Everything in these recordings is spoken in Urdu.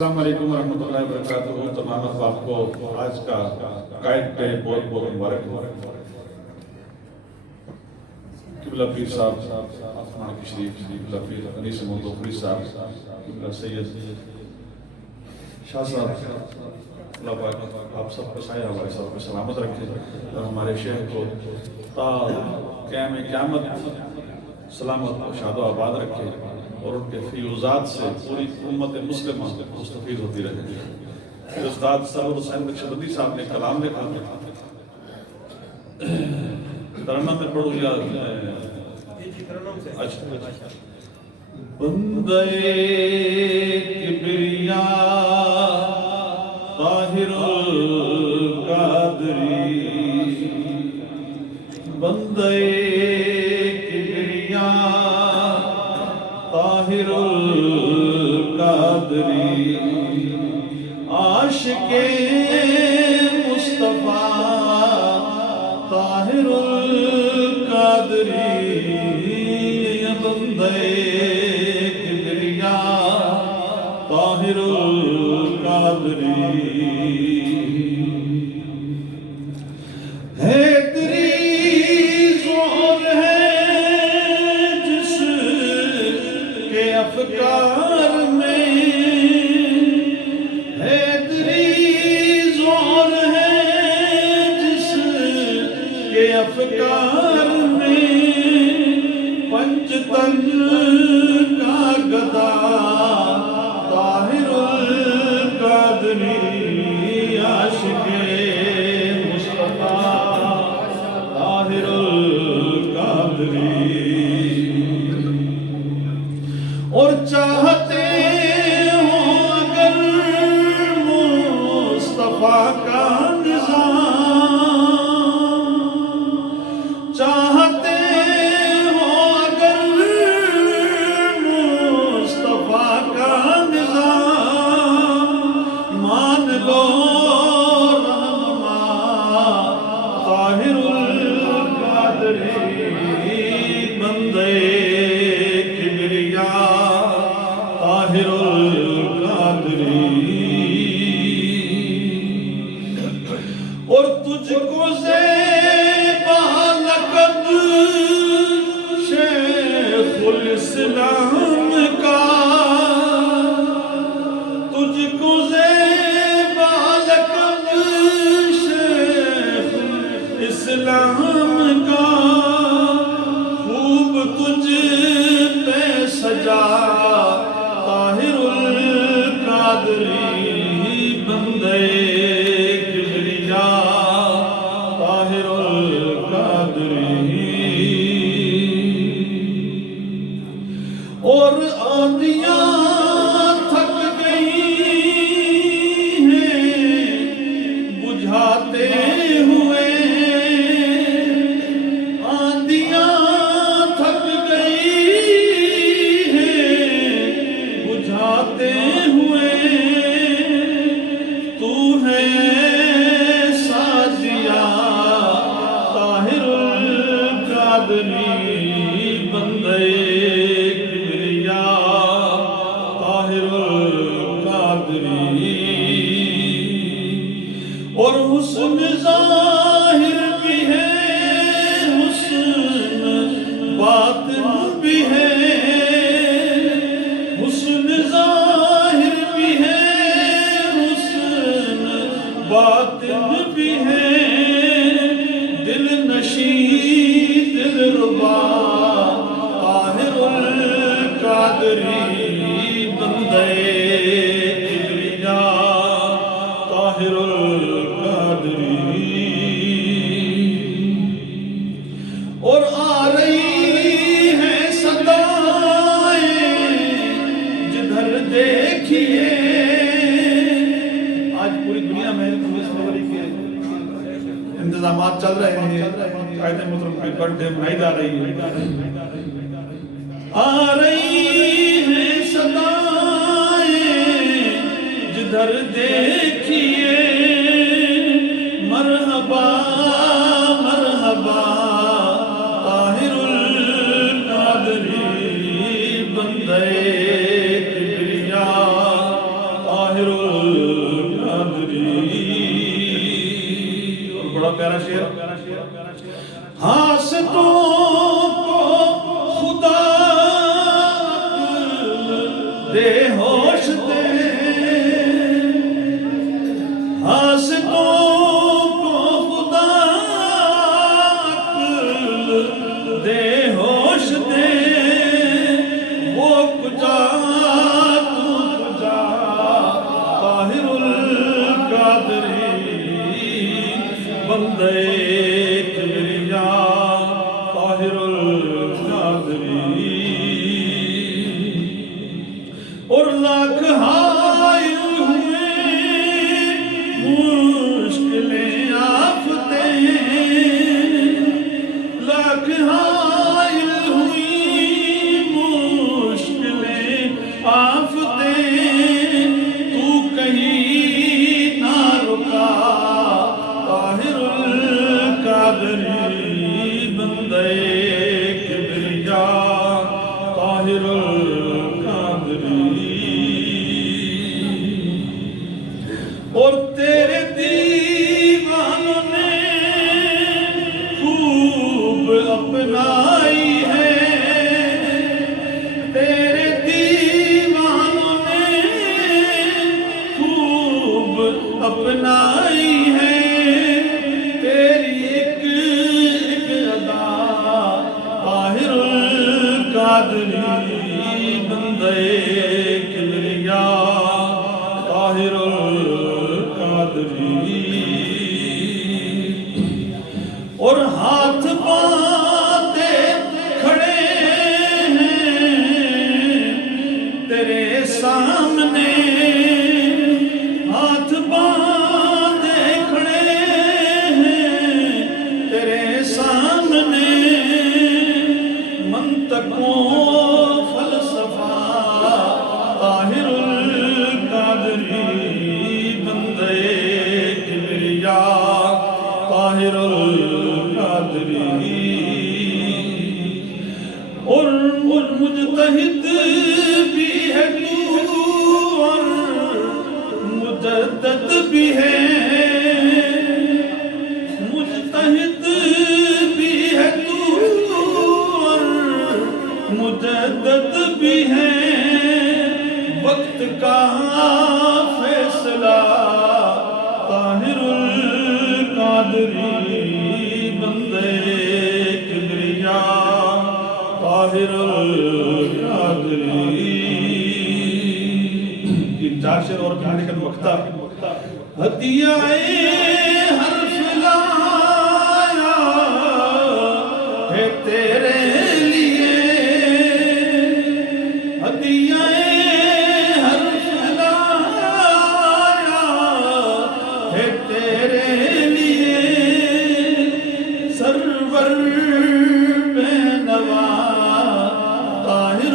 السلام علیکم ورحمۃ اللہ وبرکاتہ۔ تمام احباب کو آج کا قائد ڈے بہت بہت مبارک ہو۔ قبلہ پیر صاحب آسمان کی شریف، قبلہ پیر انیس مندوفری صاحب، قبلہ سید شاہ صاحب، اللہ پاک آپ سب کو سایہ ہمارے سب کو سلامت رکھے اور ہمارے شہر کو تا قیام قیامت سلامت و شاد و آباد رکھے اور ان کے فیوزات سے پوری امت مسلمہ مستفید ہوتی رہے۔ استاد سرور حسین نقشبندی صاحب نے کلام لکھا ترنم میں پڑھوں یا بندے کبریا طاہر القادری، بندے کبریا طاہر القادری، عاشق مصطفیٰ طاہر القادری، بندے کبریا طاہر القادری، افکار میں حیدری زور ہے جس کے افکار میں، پنج تن کا گدا طاہر القادری، عاشق مصطفیٰ طاہر القادری، اور چاہتے ہو اگر مصطفیٰ کا نظام، چاہتے ہو اگر مصطفیٰ کا نظام، مان لو رہنما طاہر القادری، بندے طاہر القادری، اور تجھ کو زیبا لقب شیخ الاسلام کا، تجھ کو زیبا لقب شیخ الاسلام کا، خوب تجھ پہ سجا طاہر القادری، بندے کبریا طاہر القادری، اور آندیاں تھک گئی ہیں بجھاتے ہوئے، آندیاں تھک گئی بجھاتے ہوئے، تو ہے سازیا طاہر القادری، بندے کبریا طاہر القادری، اور حسن ظاہر بھی ہے حسن باطن بھی ہے، حسن ظاہر بھی ہے حسن باطن بھی ہے، دل نشین دل ربا طاہر القادری، بندے کبریا طاہر القادری، اور آ رہی ہے صدائیں جدھر دیکھیے، آج پوری دنیا میں پولیس فروری کے انتظامات چل رہے ہیں، قائد محترم کی برتھ ڈے منائی جا رہی ہے، آ رہی ہیں صدائیں جدھر دیکھیے، مرحبا مرحبا طاہر القادری، بندے کبریا طاہر القادری. اور بڑا پیارا شعر. حاسدوں کو خدا دے ہوش دے, حاسدوں کو خدا دے ہوش دے, وہ کجا تو کجا طاہر القادری. بندے کبریا طاہر القادری. اور لاکھ حائل ہوئے مشکلیں آفتیں, لاکھ حائل ہوئی مشکلیں آفتیں, تو کہیں نہ رکا طاہر القادری. بندے کبریا طاہر القادری. اور تیرے دیوانوں نے خوب اپنائی ہے, تیرے دیوانوں نے خوب اپنائی ہے, تیری ایک ایک ادا طاہر القادری. بندے کبریا طاہر القادری. اور ہاتھ باندھے کھڑے ہیں تیرے سامنے, ہاتھ باندھے کھڑے ہیں تیرے سامنے, منطقوں فلسفہ طاہر القادری. بندے کبریا طاہر القادری. اور مجتہد بھی ہے تو, اور مجدد بھی ہے, مجتہد بھی ہے تو, اور مجدد بھی ہے. وقت کا فیصلہ طاہر القادری. بندے کبریا طاہر القادری. یہ 4 شعر اور کہنے کا وقتہ. ہدیہ حرف لایا ہے تیرے لیے, ہدیہ حرف لایا ہے تیرے لیے. سرور بے نوا طاہر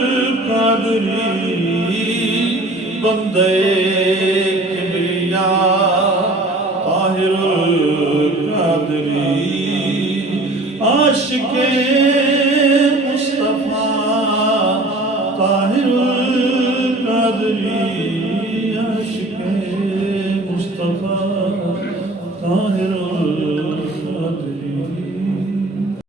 القادری. بندے